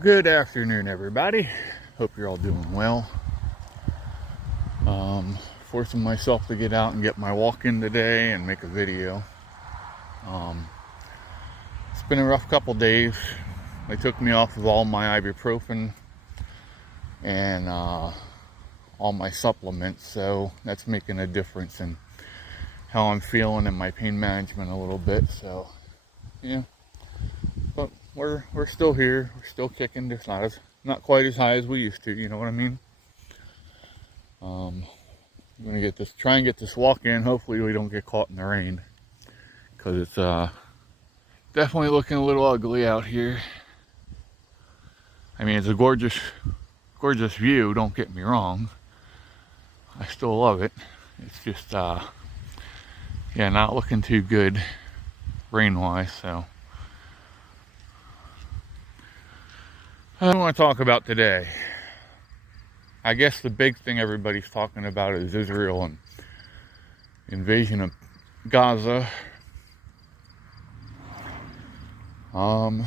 Good afternoon, everybody. Hope you're all doing well. Forcing myself to get out and get my walk in today and make a video. It's been a rough couple days. They took me off of all my ibuprofen and all my supplements, so that's making a difference in how I'm feeling and my pain management a little bit. So, yeah. But we're still here. We're still kicking. Just not quite as high as we used to. You know what I mean? I'm gonna try and get this walk in. Hopefully we don't get caught in the rain, because it's definitely looking a little ugly out here. I mean, it's a gorgeous view. Don't get me wrong. I still love it. It's just yeah, not looking too good rain-wise. So, what I want to talk about today, I guess the big thing everybody's talking about is Israel and invasion of Gaza. I'm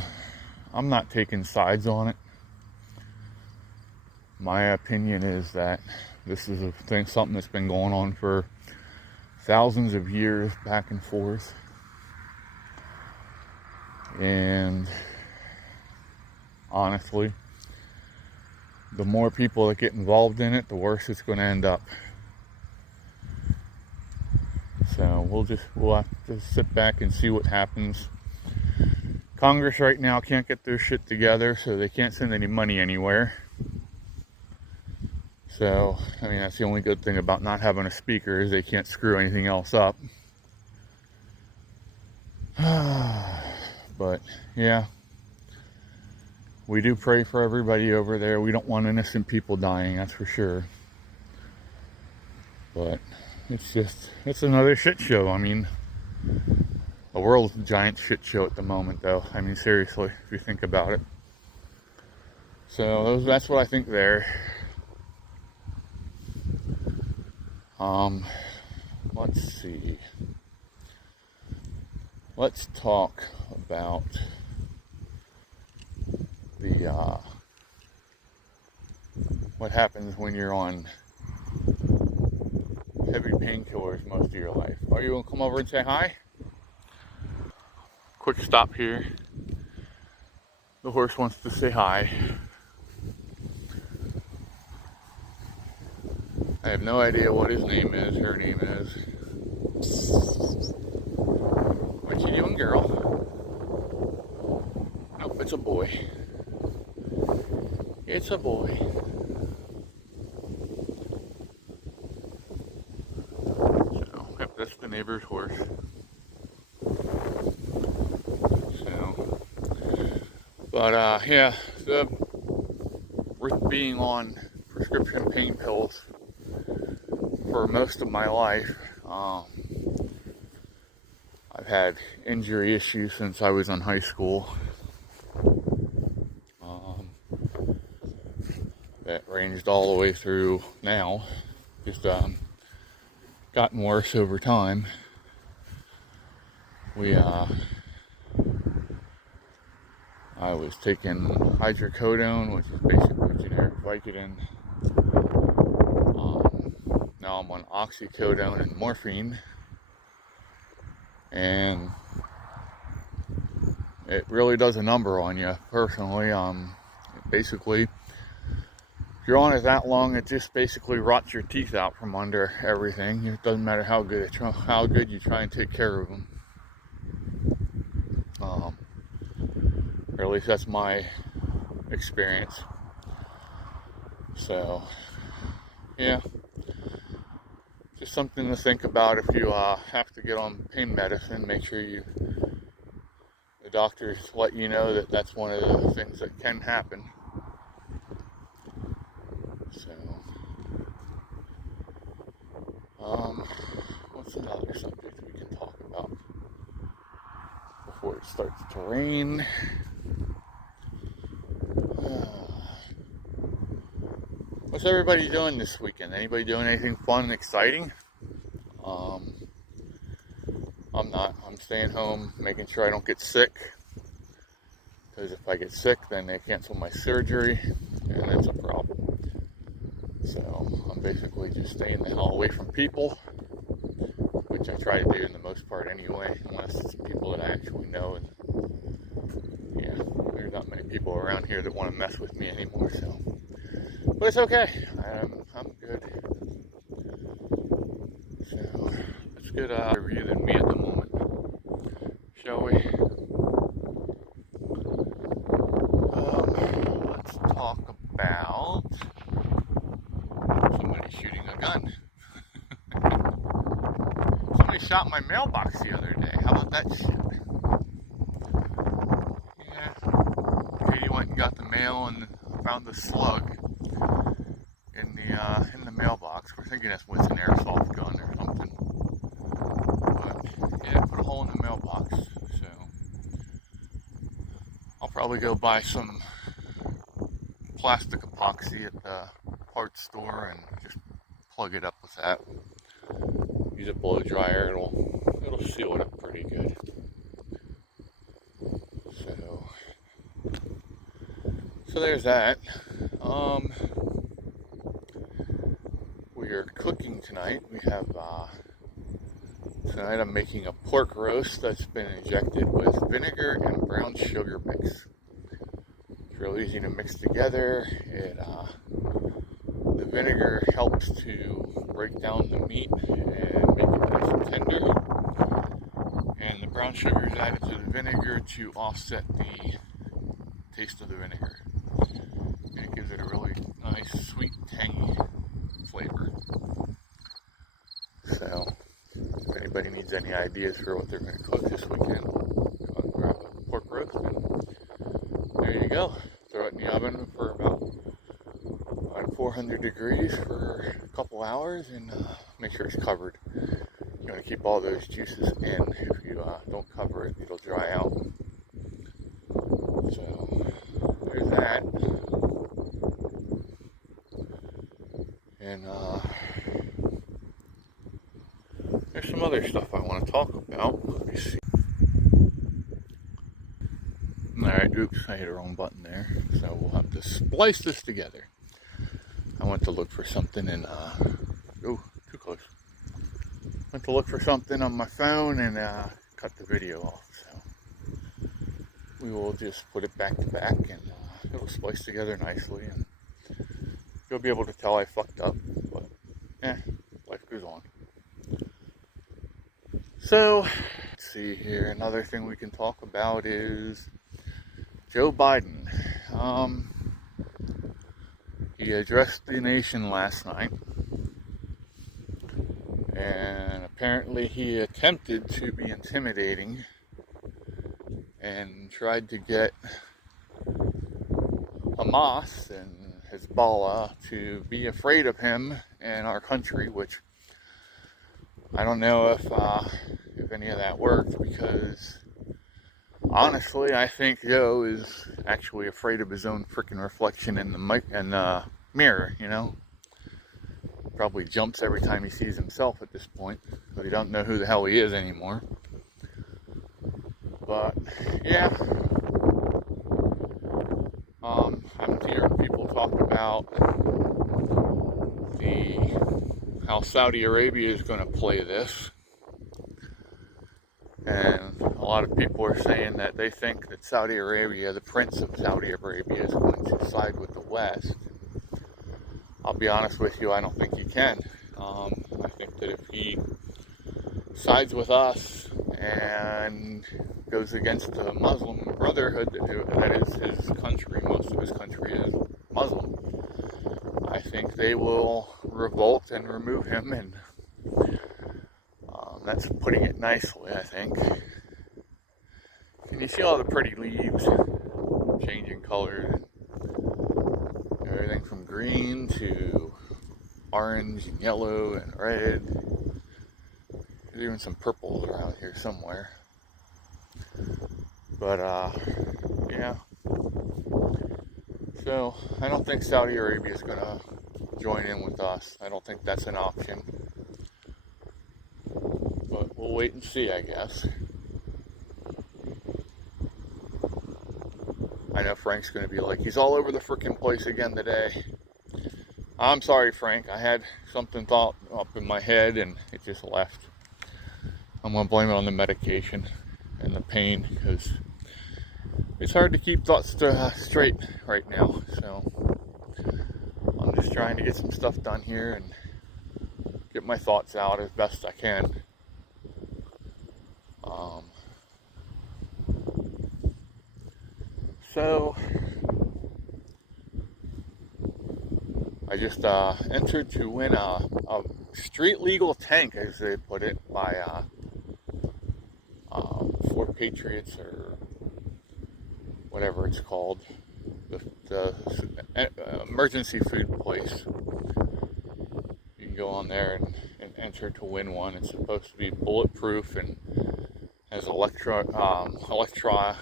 not taking sides on it. My opinion is that this is something that's been going on for thousands of years, back and forth. And honestly, the more people that get involved in it, the worse it's going to end up. So we'll have to sit back and see what happens. Congress right now can't get their shit together, so they can't send any money anywhere. So, I mean, that's the only good thing about not having a speaker, is they can't screw anything else up. But, yeah. We do pray for everybody over there. We don't want innocent people dying, that's for sure. But it's another shit show. I mean, the world's a giant shit show at the moment, though. I mean, seriously, if you think about it. So that's what I think there. Let's see. Let's talk about the what happens when you're on heavy painkillers most of your life. Are you gonna come over and say hi? Quick stop here. The horse wants to say hi. I have no idea what his name is, her name is. What you doing, girl? Nope, it's a boy. It's a boy. So, yep, that's the neighbor's horse. So, but yeah, with being on prescription pain pills for most of my life, I've had injury issues since I was in high school. That ranged all the way through now. Just gotten worse over time. I was taking hydrocodone, which is basically generic Vicodin. Now I'm on oxycodone and morphine, and it really does a number on you personally. Basically, if you're on it that long, it just basically rots your teeth out from under everything. It doesn't matter how good you try and take care of them. Or at least that's my experience. So, yeah, just something to think about if you have to get on pain medicine. Make sure the doctors let you know that that's one of the things that can happen. So, what's another subject we can talk about before it starts to rain? What's everybody doing this weekend? Anybody doing anything fun and exciting? I'm not. I'm staying home, making sure I don't get sick. because if I get sick, then they cancel my surgery, and that's a problem. So I'm basically just staying the hell away from people, which I try to do in the most part anyway, unless it's people that I actually know. And yeah, there's not many people around here that want to mess with me anymore. So, but it's okay. I'm good. So let's get a review than me at the moment, shall we? Let's talk about somebody shooting a gun. Somebody shot my mailbox the other day. How about that shit? Yeah. Katie went and got the mail and found the slug in the mailbox. We're thinking it's with an airsoft gun or something. But yeah, put a hole in the mailbox. So I'll probably go buy some plastic epoxy at the parts store and just plug it up with that. Use a blow dryer, it'll seal it up pretty good. So there's that. We are cooking tonight. We have tonight I'm making a pork roast that's been injected with vinegar and brown sugar mix. It's real easy to mix together. The vinegar helps to break down the meat and make it nice and tender. And the brown sugar is added to the vinegar to offset the taste of the vinegar. And it gives it a really nice, sweet, tangy flavor. So, if anybody needs any ideas for what they're going to cook this weekend, go and grab a pork roast and there you go. Throw it in the oven for about 400 degrees for a couple hours and make sure it's covered. You want to keep all those juices in. If you don't cover it, it'll dry out. So there's that. And there's some other stuff I want to talk about. Let me see. Alright, oops, I hit the wrong button there. So we'll have to splice this together. I went to look for something and, oh, too close. Went to look for something on my phone and cut the video off. So we will just put it back to back and it'll splice together nicely. And you'll be able to tell I fucked up, but life goes on. So, let's see here. Another thing we can talk about is Joe Biden. He addressed the nation last night, and apparently he attempted to be intimidating and tried to get Hamas and Hezbollah to be afraid of him and our country, which I don't know if any of that worked, because honestly, I think Joe is actually afraid of his own freaking reflection in the mirror, you know? Probably jumps every time he sees himself at this point, but he don't know who the hell he is anymore. But, yeah. I'm hearing people talk about how Saudi Arabia is going to play this. And a lot of people are saying that they think that Saudi Arabia, the Prince of Saudi Arabia, is going to side with the West. I'll be honest with you, I don't think he can. I think that if he sides with us and goes against the Muslim Brotherhood, that is his country, most of his country is Muslim, I think they will revolt and remove him, and that's putting it nicely, I think. Can you see all the pretty leaves changing color? Everything from green to orange and yellow and red. There's even some purples around here somewhere. But, yeah. So, I don't think Saudi Arabia is going to join in with us. I don't think that's an option. But we'll wait and see, I guess. I know Frank's going to be like, he's all over the freaking place again today. I'm sorry, Frank. I had something thought up in my head and it just left. I'm going to blame it on the medication and the pain, because it's hard to keep thoughts straight right now. So I'm just trying to get some stuff done here and get my thoughts out as best I can. So I just entered to win a street legal tank, as they put it, by For Patriots, or whatever it's called, the emergency food place. You can go on there and enter to win one. It's supposed to be bulletproof and has electrified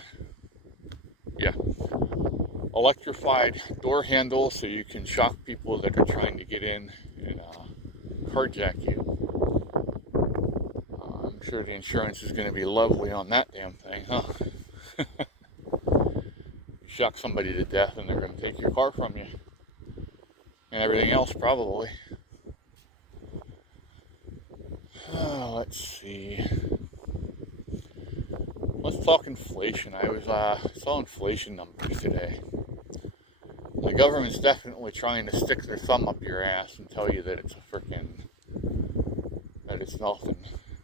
door handle, so you can shock people that are trying to get in and carjack you. I'm sure the insurance is going to be lovely on that damn thing, huh? You shock somebody to death and they're going to take your car from you. And everything else, probably. Let's see. Let's talk inflation. I saw inflation numbers today. The government's definitely trying to stick their thumb up your ass and tell you that it's that it's nothing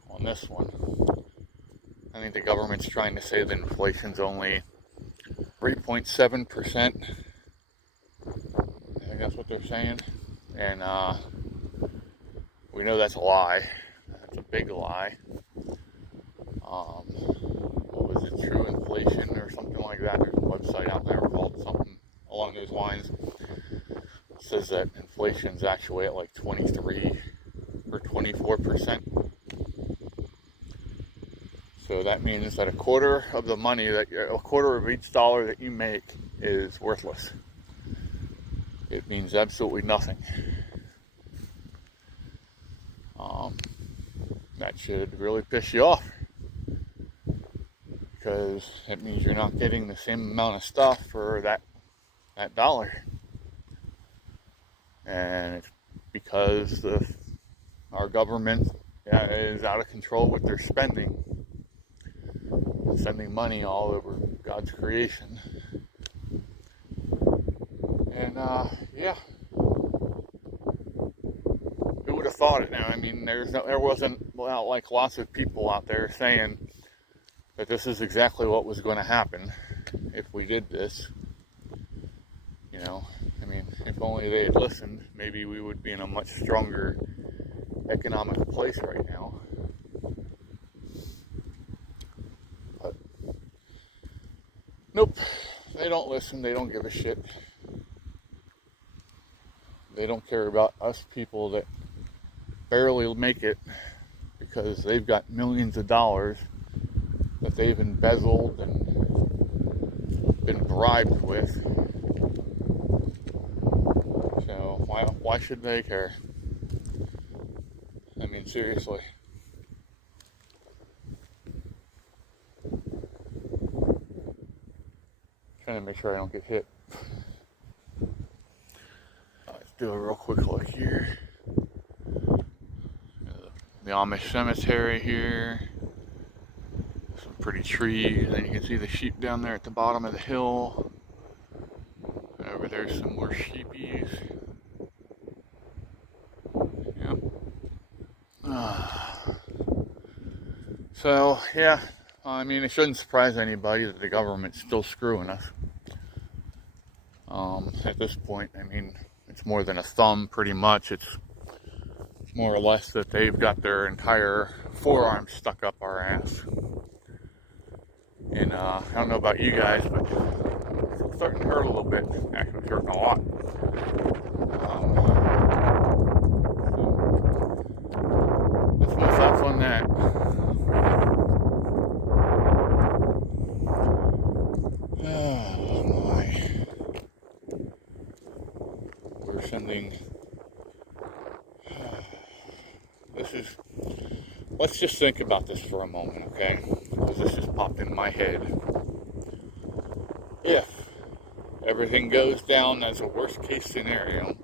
on this one. I think the government's trying to say that inflation's only 3.7%. I think that's what they're saying. And we know that's a lie. That's a big lie. What was it, True Inflation or something like that? There's a website out there called something along those lines. It says that inflation's actually at like 23 or 24%. So that means that a quarter of the money a quarter of each dollar that you make is worthless. It means absolutely nothing. That should really piss you off, because it means you're not getting the same amount of stuff for that dollar. And it's because our government is out of control with their spending money all over God's creation. And yeah, who would have thought it? Now, I mean, there wasn't like lots of people out there saying that this is exactly what was going to happen if we did this. You know, I mean, if only they had listened, maybe we would be in a much stronger economic place right now. But nope, they don't listen. They don't give a shit. They don't care about us people that barely make it, because they've got millions of dollars that they've embezzled and been bribed with. So why should they care? I mean, seriously. Trying to make sure I don't get hit. Let's do a real quick look here. The Amish cemetery here. Some pretty trees. And you can see the sheep down there at the bottom of the hill. And over there's some more sheepies. Yep. So, yeah. I mean, it shouldn't surprise anybody that the government's still screwing us. At this point, I mean, it's more than a thumb, pretty much. It's more or less that they've got their entire forearm stuck up our ass. And I don't know about you guys, but it's starting to hurt a little bit. Actually, it's hurting a lot. That's my thoughts on that. Oh my. We're sending... Let's just think about this for a moment, okay? Because this just popped in my head. If everything goes down as a worst case scenario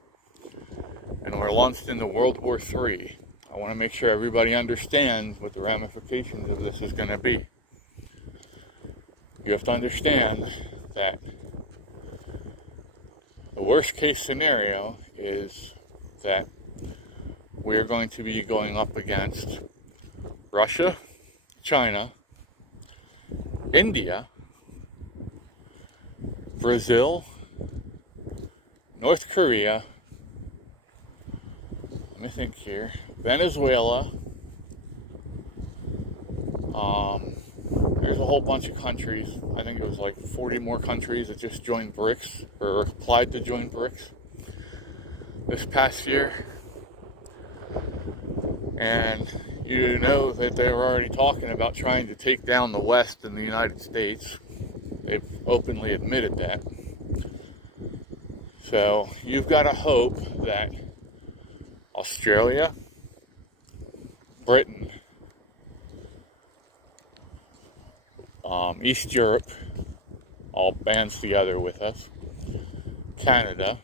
and we're launched into World War III, I want to make sure everybody understands what the ramifications of this is going to be. You have to understand that the worst case scenario is that we're going to be going up against Russia, China, India, Brazil, North Korea, let me think here, Venezuela, there's a whole bunch of countries. I think it was like 40 more countries that just joined BRICS, or applied to join BRICS this past year. And you know that they were already talking about trying to take down the West and the United States. They've openly admitted that. So you've got to hope that Australia, Britain, East Europe all bands together with us, Canada,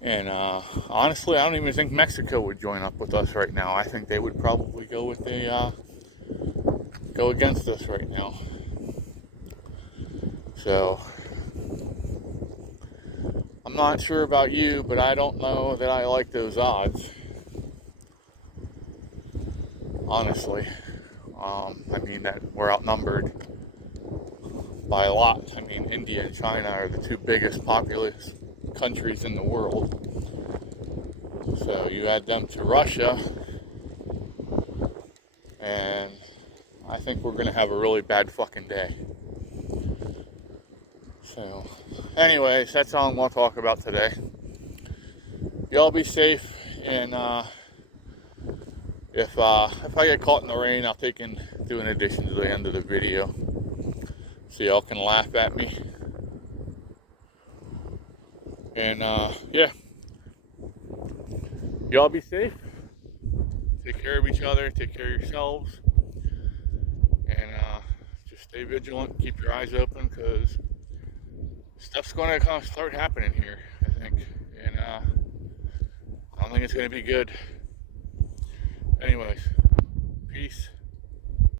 and honestly, I don't even think Mexico would join up with us right now. I think they would probably go against us right now. So I'm not sure about you, but I don't know that I like those odds, honestly. I mean, that we're outnumbered by a lot. I mean, India and China are the two biggest populous countries in the world. So you add them to Russia, and I think we're going to have a really bad fucking day. So, anyways, that's all I'm going to talk about today. Y'all be safe, and if I get caught in the rain, I'll take and do an addition to the end of the video so y'all can laugh at me. And yeah, y'all be safe. Take care of each other. Take care of yourselves, and just stay vigilant. Keep your eyes open, because stuff's going to kind of start happening here, I think, and I don't think it's going to be good. Anyways, peace.